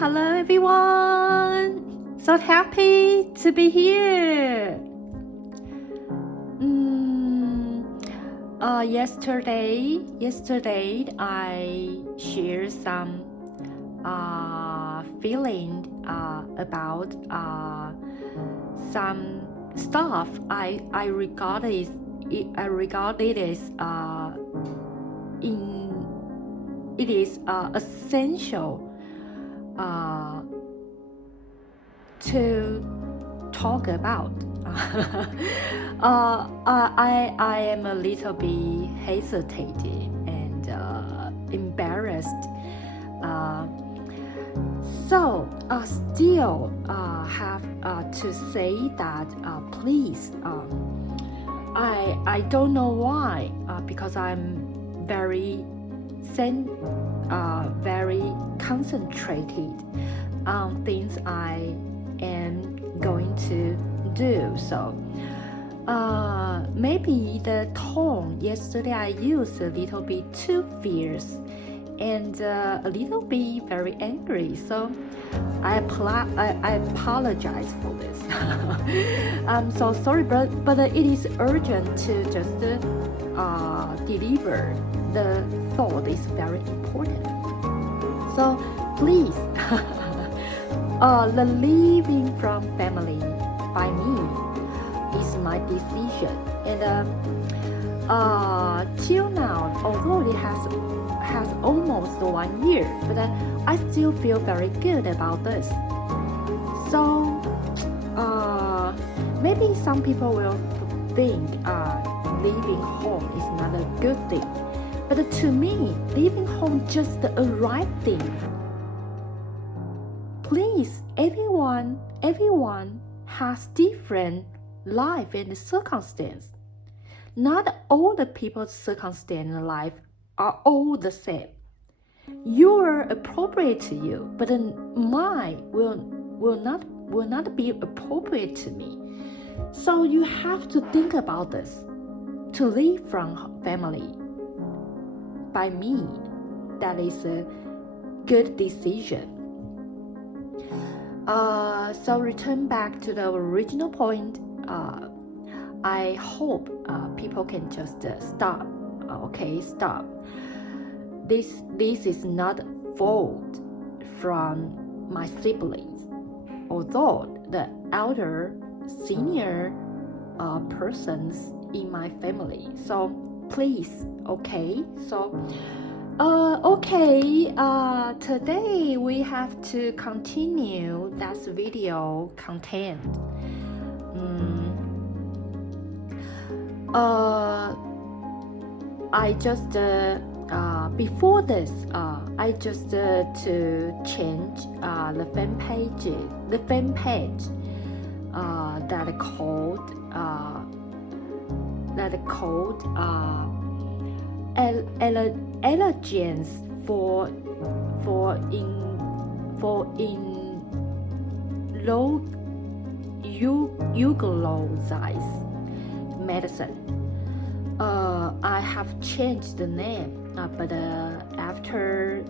hello everyone. So happy to be here. Yesterday I shared some feeling about some stuff I regarded as it is essential to talk about. I am a little bit hesitated and embarrassed. Still have to say that please. I don't know why because I'm very concentrated on things I am going to do. So maybe the tone yesterday I used a little bit too fierce and a little bit very angry. So I apologize for this. I'm so sorry, but it is urgent to just deliver. The thought is very important. So please, the leaving from family by me is my decision. And till now, although it has almost 1 year, but I still feel very good about this. So maybe some people will think leaving home is not a good thing. But to me, leaving home just the right thing. Please, everyone has different life and circumstance. Not all the people's circumstance in life are all the same. You're appropriate to you, but mine will not be appropriate to me. So you have to think about this. To leave from family by me, that is a good decision. So return back to the original point. I hope people can just stop. Stop. This is not fault from my siblings, although the elder, senior persons in my family. So please, okay? So, today we have to continue that video content. I just before this, I just to change the fan page that called allergens for low utilized medicine. I have changed the name, but after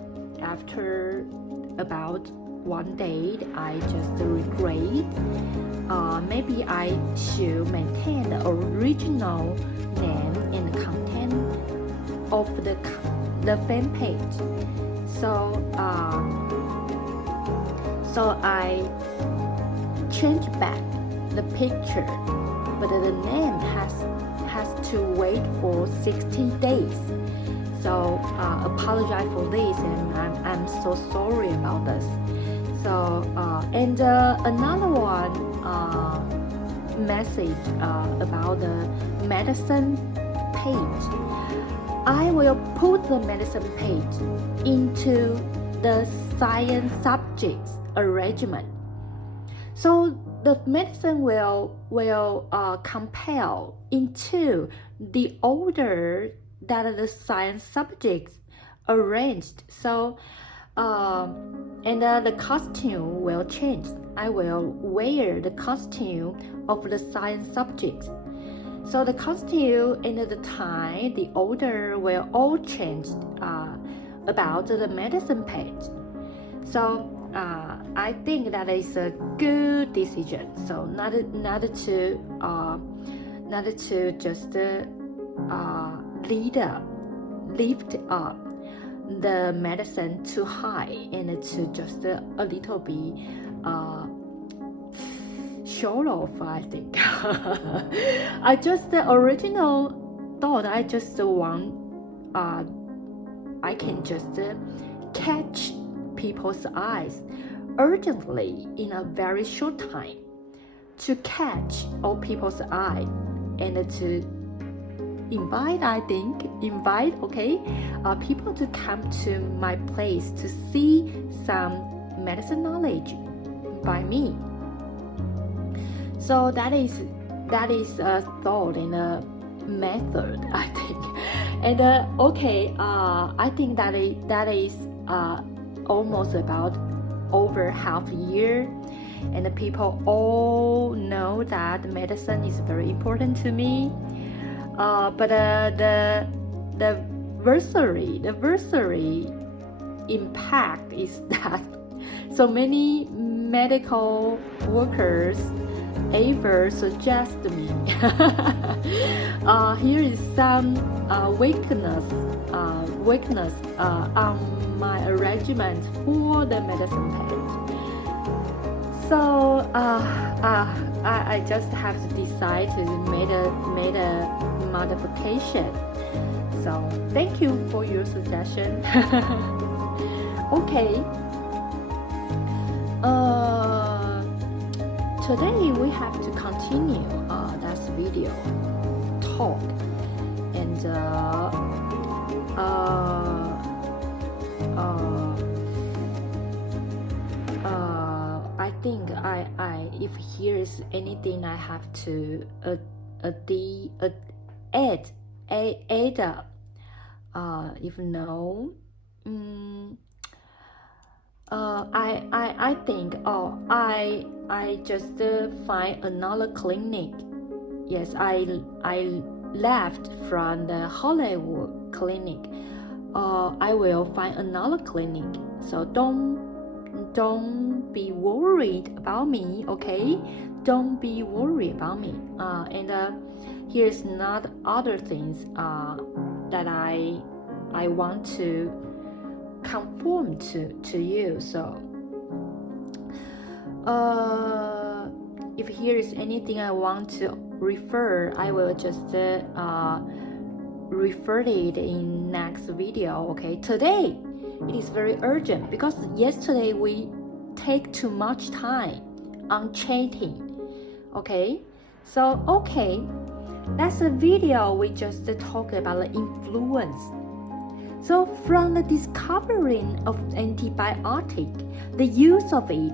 about 1 day, I just regret. Maybe I should maintain the original name and content of the fan page. So I changed back the picture, but the name has to wait for 60 days. So apologize for this, and I'm so sorry about this. So and another one message about the medicine page. I will put the medicine page into the science subjects arrangement. So the medicine will compile into the order that the science subjects arranged. So and the costume will change. I will wear the costume of the science subjects. So the costume and the time, the order will all change about the medicine page. So I think that is a good decision. So not to just lift up the medicine too high and to just a little bit show off, I think. I just the original thought I just want I can just catch people's eyes urgently in a very short time, to catch all people's eye and to invite people to come to my place to see some medicine knowledge by me. So that is a thought and a method, I think. And I think that is almost about over half a year, and the people all know that medicine is very important to me. But the adversary impact is that so many medical workers ever suggest me here is some weakness on my arrangement for the medicine page. So I just have to decide to made a modification. So thank you for your suggestion. Okay. Today we have to continue that video talk, and I think I if here is anything I have to add if no, I think I just find another clinic. Yes, I left from the Hollywood clinic. I will find another clinic. So don't be worried about me, okay? Don't be worried about me. And here's not other things that I want to conform to you. So if here is anything I want to refer, I will just refer it in next video. Okay, today it is very urgent because yesterday we take too much time on chatting. Okay, so that's a video we just talk about the influence. So from the discovering of antibiotic, the use of it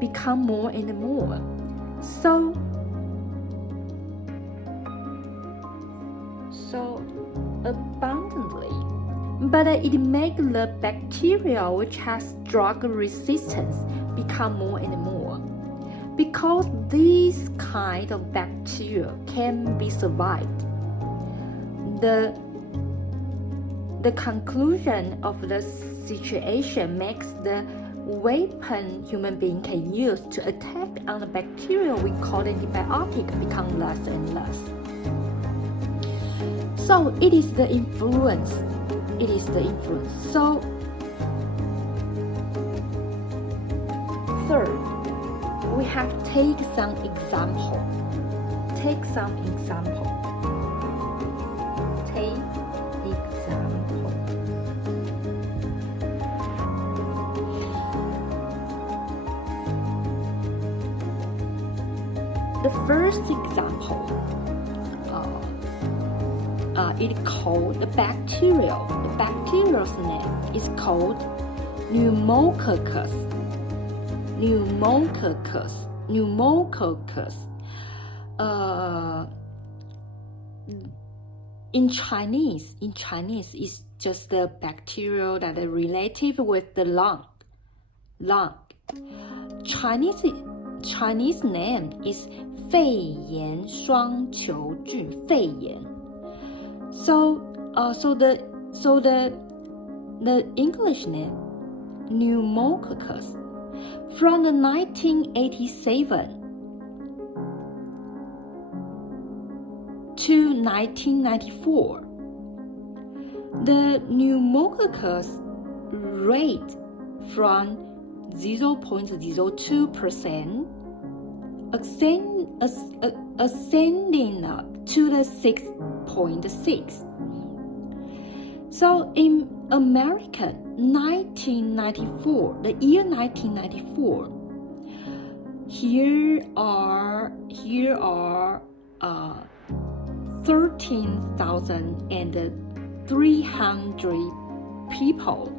become more and more so abundantly, but it makes the bacteria which has drug resistance become more and more, because these kind of bacteria can be survived. The conclusion of the situation makes the weapon human being can use to attack on the bacteria we call antibiotic become less and less. So it is the influence. So third, we have to take some example. The first example, it called the bacterial. The bacterial's name is called pneumococcus. In Chinese, it's just the bacterial that are related with the lung. Chinese name is 肺炎双球菌肺炎. So the English name pneumococcus. From the 1987 to 1994, the pneumococcus rate from 0.02% ascending up to the 6.6. So in America, 1994, the year 1994, here are 13,300 people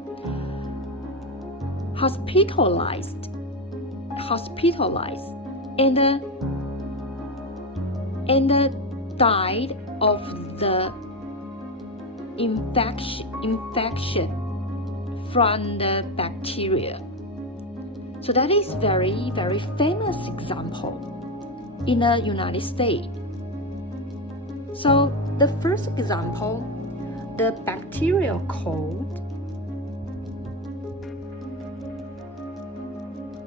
hospitalized and died of the infection from the bacteria. So that is very, very famous example in the United States. So the first example, the bacterial cold,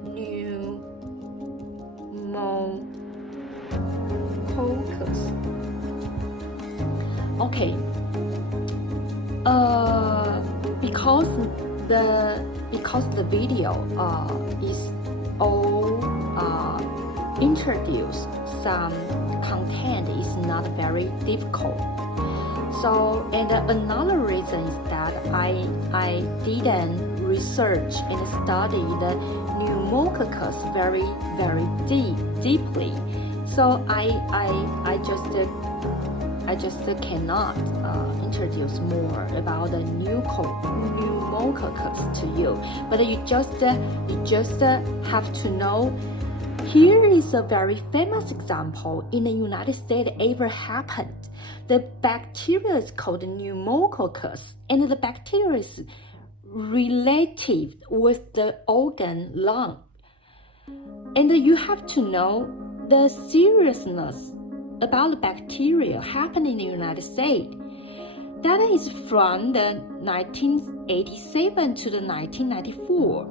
pneumococcus. Okay. Because the video is all introduced, some content is not very difficult. So, and another reason is that I didn't research and study the pneumococcus very deeply. So I just cannot introduce more about the pneumococcus to you. But you just have to know. Here is a very famous example in the United States ever happened. The bacteria is called pneumococcus, and the bacteria is related with the organ lung. And you have to know the seriousness about the bacteria happening in the United States. That is from the 1987 to the 1994.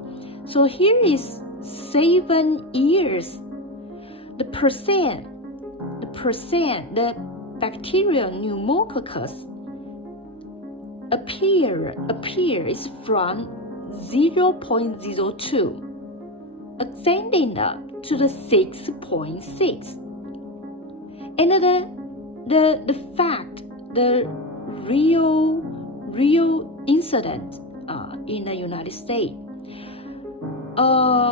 So here is 7 years. The bacterial pneumococcus appears from 0.02, ascending up to the 6.6. And the real incident in the United States,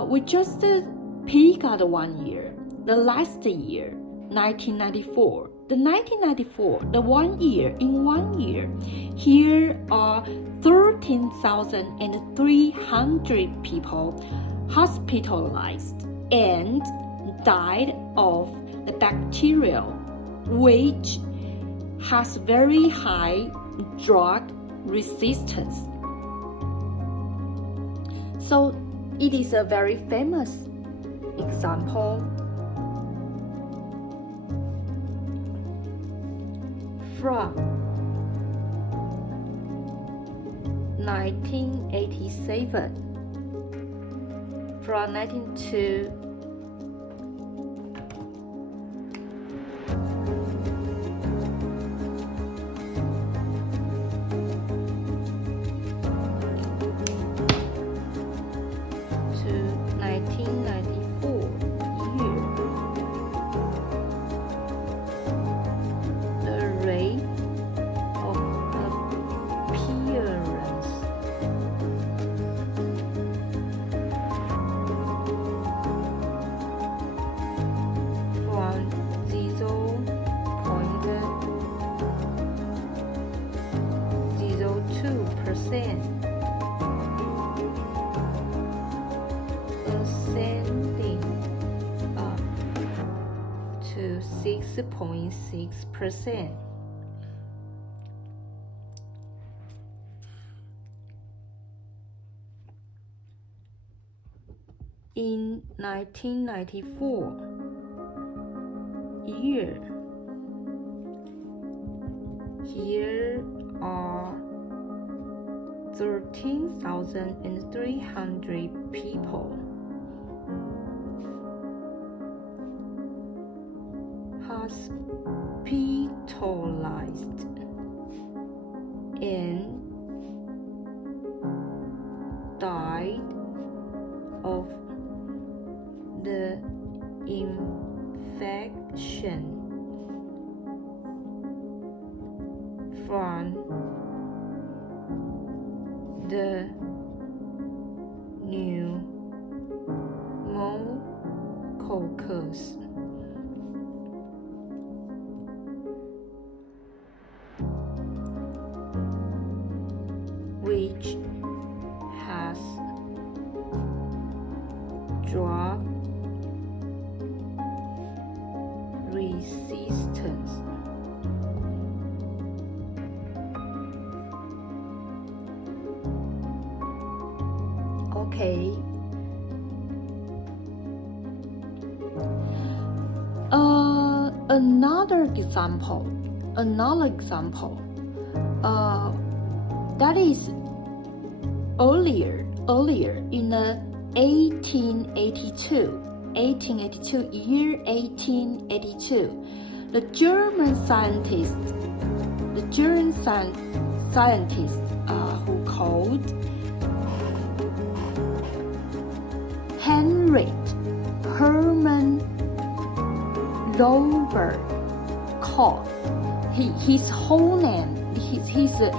we just pick out 1 year, the last year, 1994. The 1994, the 1 year, in 1 year, here are 13,300 people hospitalized and died of the bacteria, which has very high drug resistance. So it is a very famous example from 1987, from 1992 ascending up to 6.6%. In 1994 year, here are 13,300 people hospitalized and died of the infection from the pneumococcus. Which has drug resistance. Okay. Another example. That is earlier in the 1882, the German scientist who called Heinrich Hermann Robert Koch. His whole name. He's a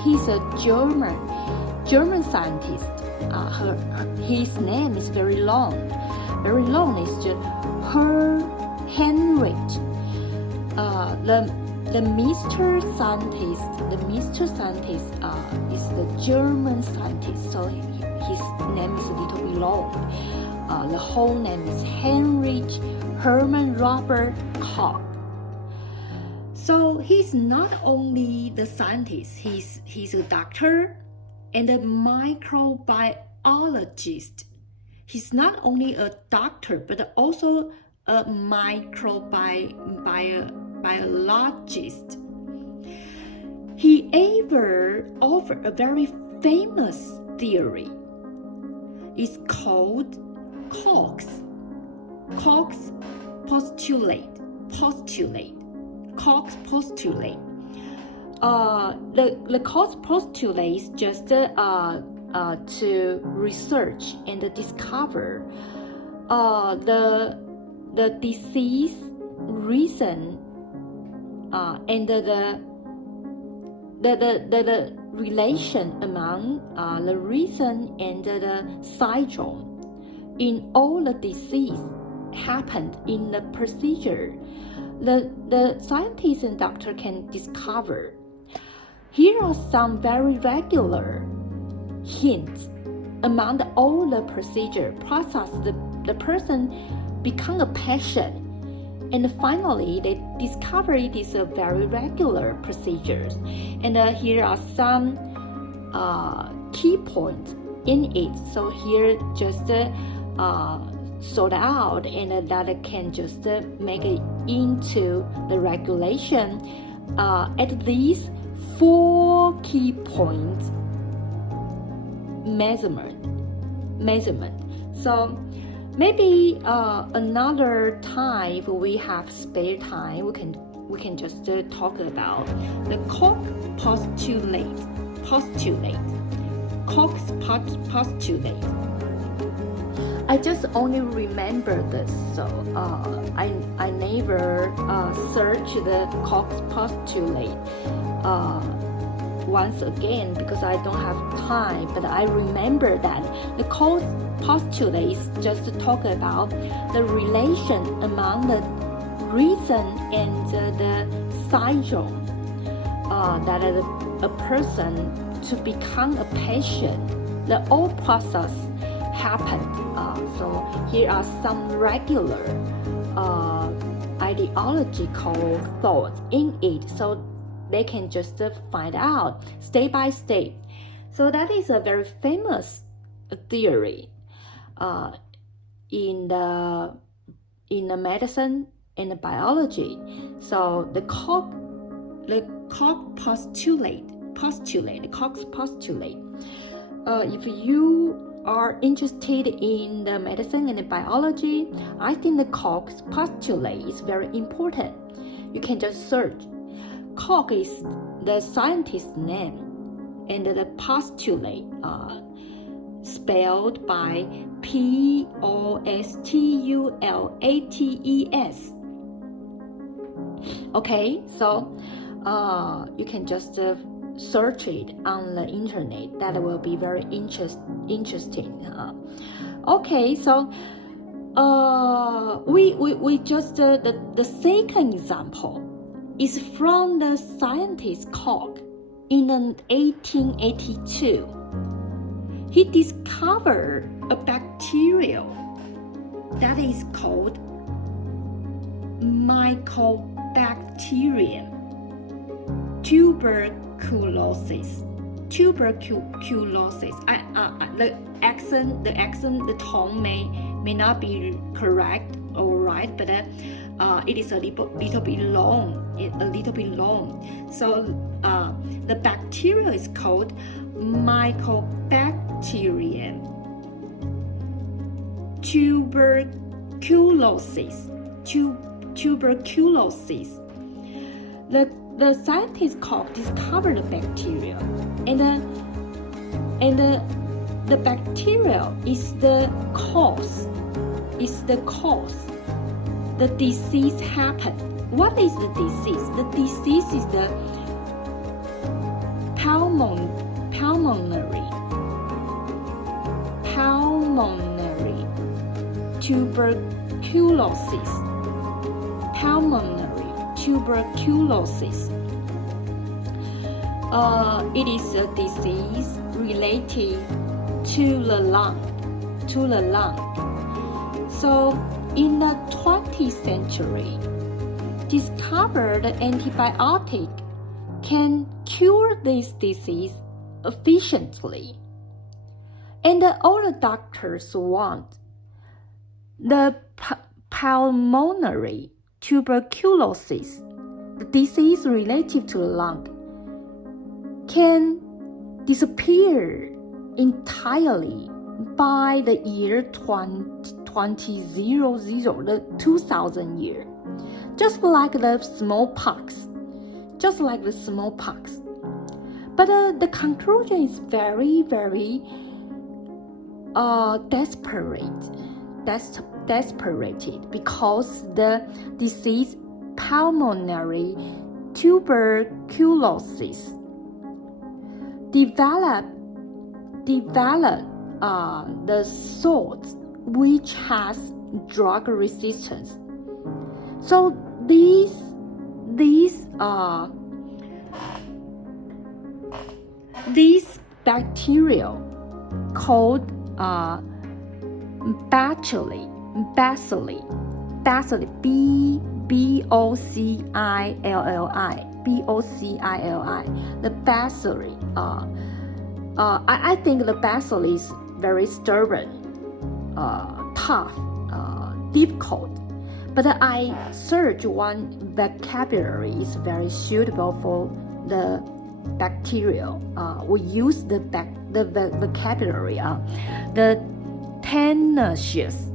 German scientist. His name is very long. It's just Heinrich. The Mr. Scientist is the German scientist, so his name is a little bit long. The whole name is Heinrich Hermann Robert Koch. So he's not only the scientist, he's a doctor and a microbiologist. He's not only a doctor, but also a microbiologist. He ever offered a very famous theory. It's called Koch's postulate. Koch's postulate. The Koch's postulate is just to research and discover the disease reason and the relation among the reason and the syndrome in all the disease happened in the procedure. The scientist and doctor can discover. Here are some very regular hints among all the procedure process. The person become a patient, and finally they discover it is a very regular procedures. And here are some key points in it. So here just sort out, and that can just make it into the regulation. At least 4 key points measurement. So maybe another time, if we have spare time, we can just talk about the Koch postulate. Koch's postulate. I just only remember this, so I never searched the Koch's postulate once again because I don't have time. But I remember that the Koch's postulate is just to talk about the relation among the reason and the syndrome that a person to become a patient. The whole process happened. So here are some regular ideological thoughts in it, so they can just find out step by step. So that is a very famous theory in the medicine and the biology. So the Koch postulate. Koch's postulate. If you are interested in the medicine and the biology, I think the Koch's postulate is very important. You can just search. Koch is the scientist's name, and the postulate spelled by postulates. Okay, so you can just search it on the internet. That will be very interesting. Okay, so we just the second example is from the scientist Koch in 1882. He discovered a bacteria that is called Mycobacterium tuberculosis. Tuberculosis. The accent, the tone may not be correct or right, but it is a little bit long. So the bacteria is called Mycobacterium tuberculosis. Tuberculosis. The scientist Koch discovered the bacteria, and the bacteria is the cause. The disease happened. What is the disease? The disease is the pulmonary tuberculosis. Pulmonary tuberculosis. It is a disease related to the lung. So in the 20th century, discovered antibiotic can cure this disease efficiently. And all the doctors want the pulmonary tuberculosis, the disease related to the lung, can disappear entirely by the year 2000, the 2000 year, just like the smallpox. But the conclusion is very, very desperate because the disease pulmonary tuberculosis develop the sort which has drug resistance. So these bacteria called bacilli, BOCILLI, the bacilli. I think the bacilli is very stubborn, tough, difficult. But I search one vocabulary is very suitable for the bacteria. We use the vocabulary. The tenacious.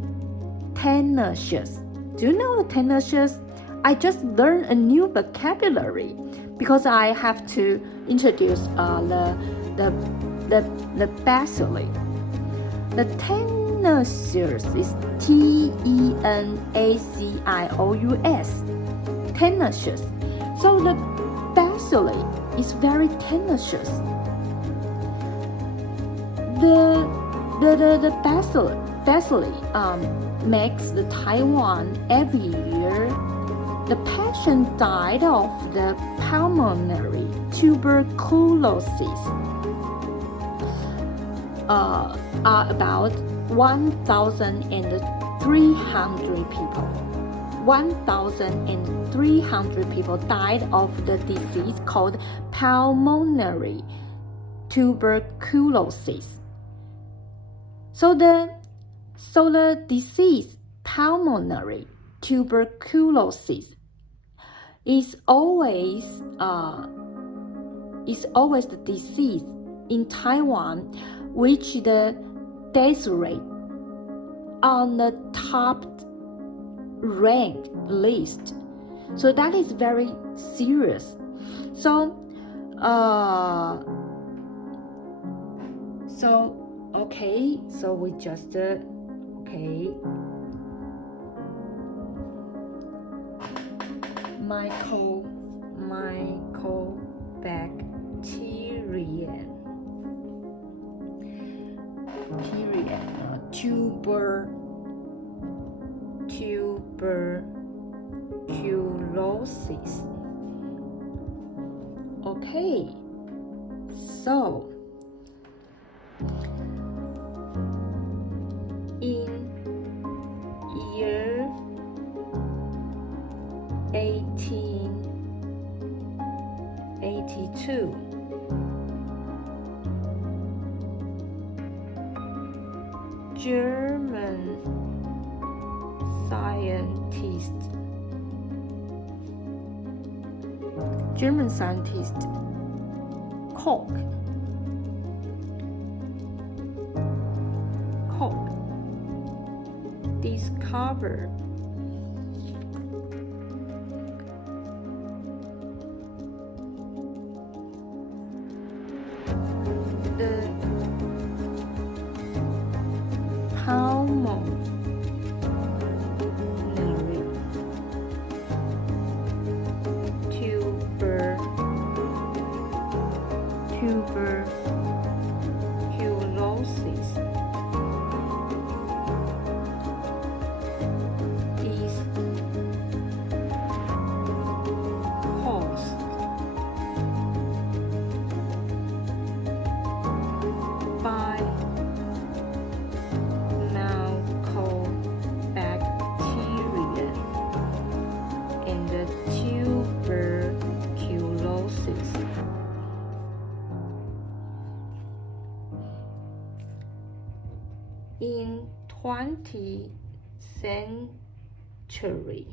Do you know the tenacious? I just learned a new vocabulary because I have to introduce the bacilli. The tenacious is TENACIOUS. Tenacious. So the bacilli is very tenacious. The bacilli makes the Taiwan every year. The patient died of the pulmonary tuberculosis. Are about 1,300 people. 1,300 people died of the disease called pulmonary tuberculosis. So the disease pulmonary tuberculosis is always the disease in Taiwan which the death rate on the top ranked list. So that is very serious. So okay, so we just okay, mycobacterium tuberculosis. Okay, so in year 1882, German scientist Koch discovered the pulmonary tuberculosis is caused by mycobacteria and the tuberculosis. In 20th century,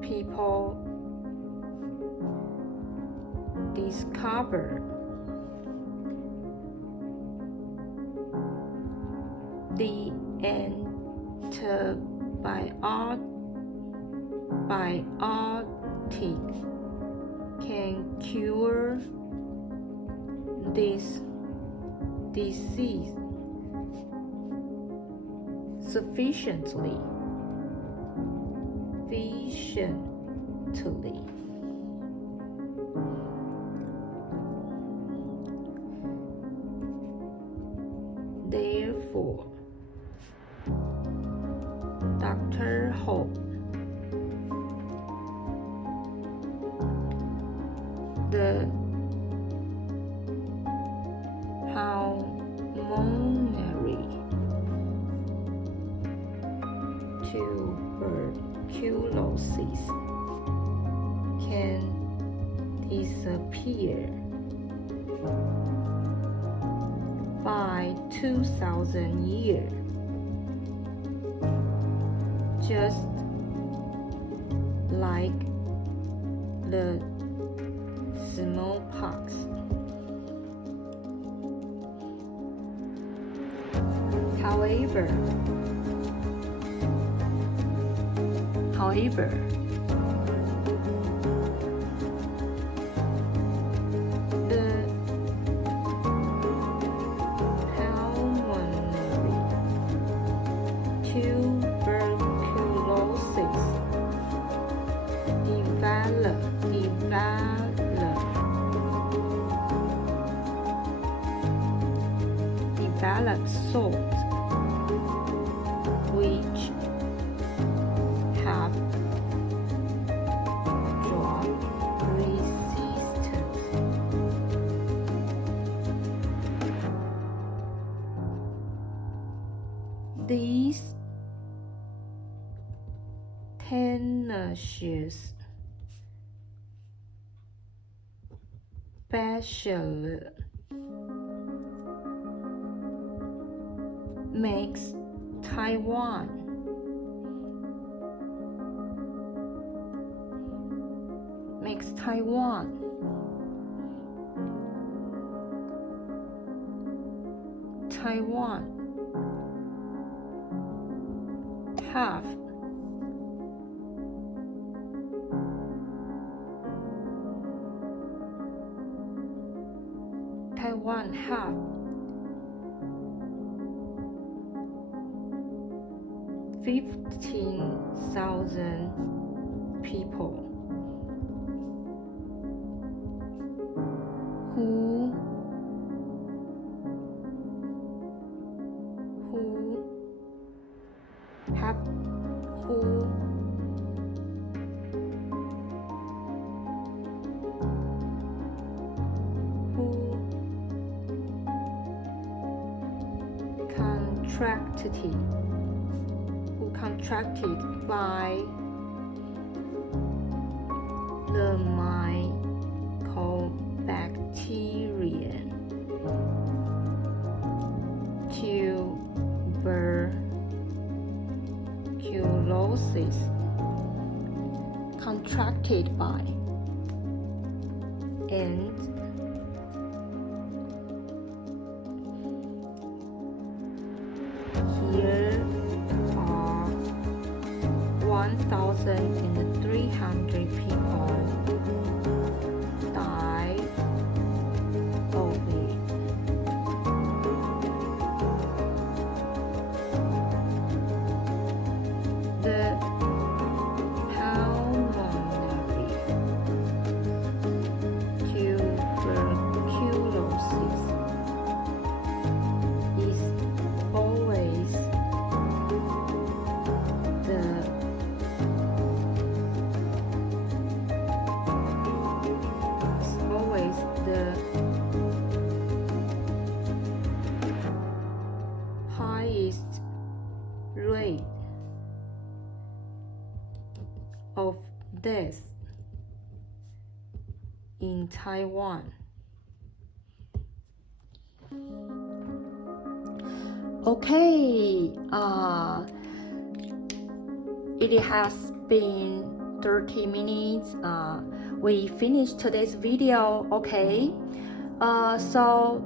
people discovered the antibiotic can cure this disease sufficiently. Therefore, Dr. Hope, the pulmonary tuberculosis can disappear by 2,000 years, just like the smallpox. However, the pulmonary tuberculosis developed salts which have drug resistance. These tenacious bacillus makes Taiwan, Taiwan have Taiwan have 15,000 people who have contracted by the mycobacterium tuberculosis, contracted by, and here are 1,300 people died of it. The pulmonary tuberculosis is always the highest rate of death in Taiwan. Okay, it has been 30 minutes. We finished today's video. Okay, so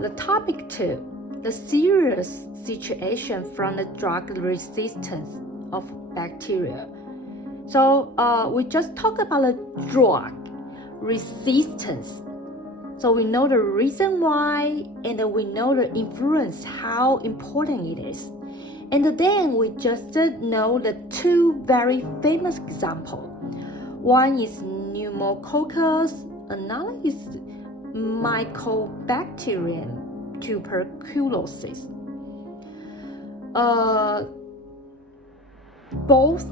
the topic 2, the serious situation from the drug resistance of bacteria. So we just talked about the drug resistance. So we know the reason why, and we know the influence, how important it is. And then we just know the 2 very famous examples. One is pneumococcus, another is mycobacterium tuberculosis. Both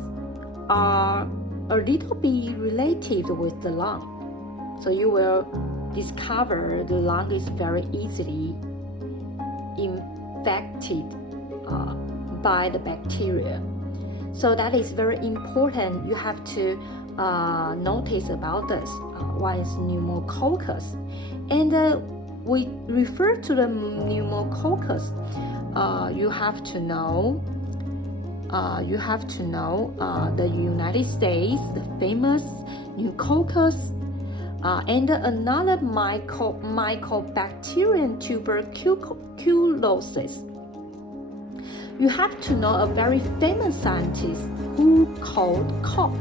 are a little bit related with the lung. So you will discover the lung is very easily infected by the bacteria. So that is very important. You have to notice about this. One is pneumococcus, and we refer to the pneumococcus. You have to know the United States, the famous pneumococcus, and another mycobacterium tuberculosis. You have to know a very famous scientist who called Koch.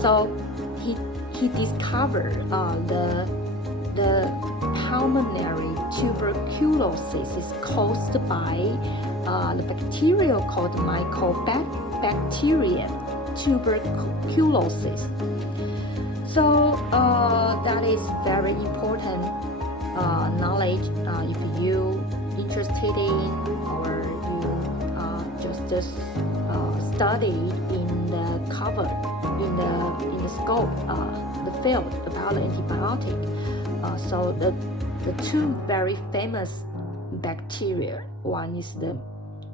So he discovered the pulmonary tuberculosis is caused by the bacteria called mycobacterium tuberculosis. So that is very important knowledge if you interested in, or you just studied in the cover in the scope the field about the antibiotic. So the 2 very famous bacteria, one is the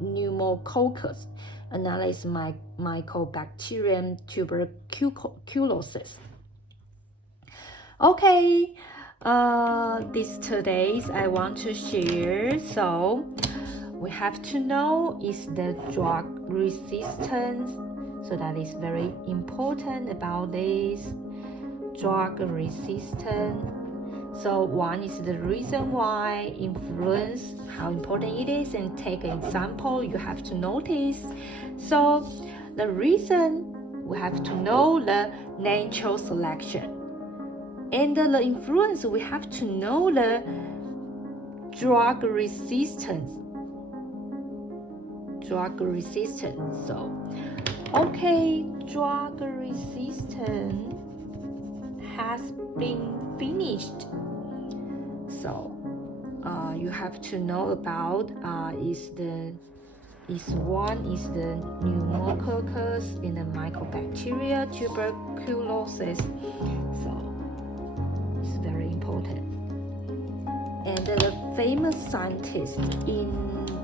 pneumococcus, another is mycobacterium tuberculosis. Okay, these 2 days I want to share. So we have to know is the drug resistance So that is very important about this drug resistance. So one is the reason why influence, how important it is, and take an example you have to notice. So the reason, we have to know the natural selection. And the influence, we have to know the drug resistance. So, okay, drug resistance has been finished. So you have to know about one is the pneumococcus and the mycobacteria tuberculosis. So it's very important. And the famous scientist in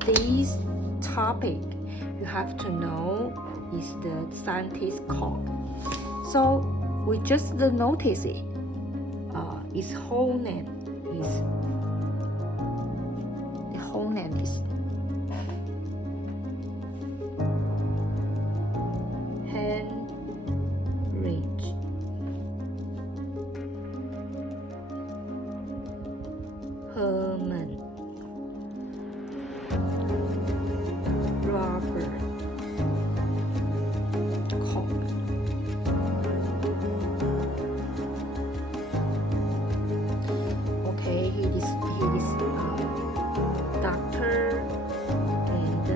this topic you have to know is the scientist Koch. So we just notice it. His whole name is Heinrich Hermann Robert Koch. Okay, he is doctor and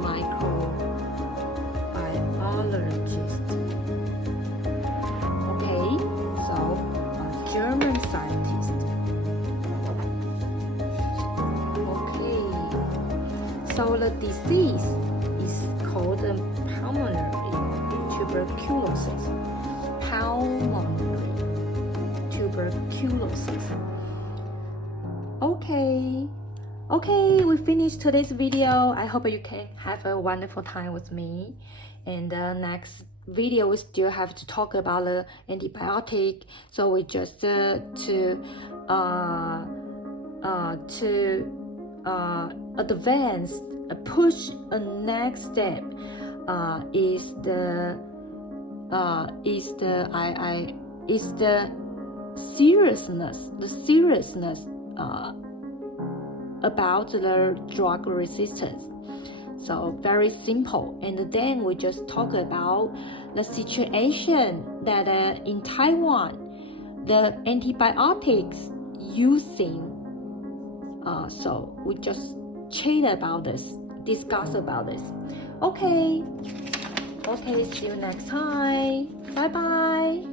microbiologist. Okay, so a German scientist. Okay, so the disease is called pulmonary tuberculosis. Okay, we finished today's video. I hope you can have a wonderful time with me. And the next video we still have to talk about the antibiotic. So we just advance, push a next step is the seriousness about the drug resistance. So very simple. And then we just talk about the situation that in Taiwan, the antibiotics using. So we just chat about this, discuss about this. Okay, see you next time. Bye bye.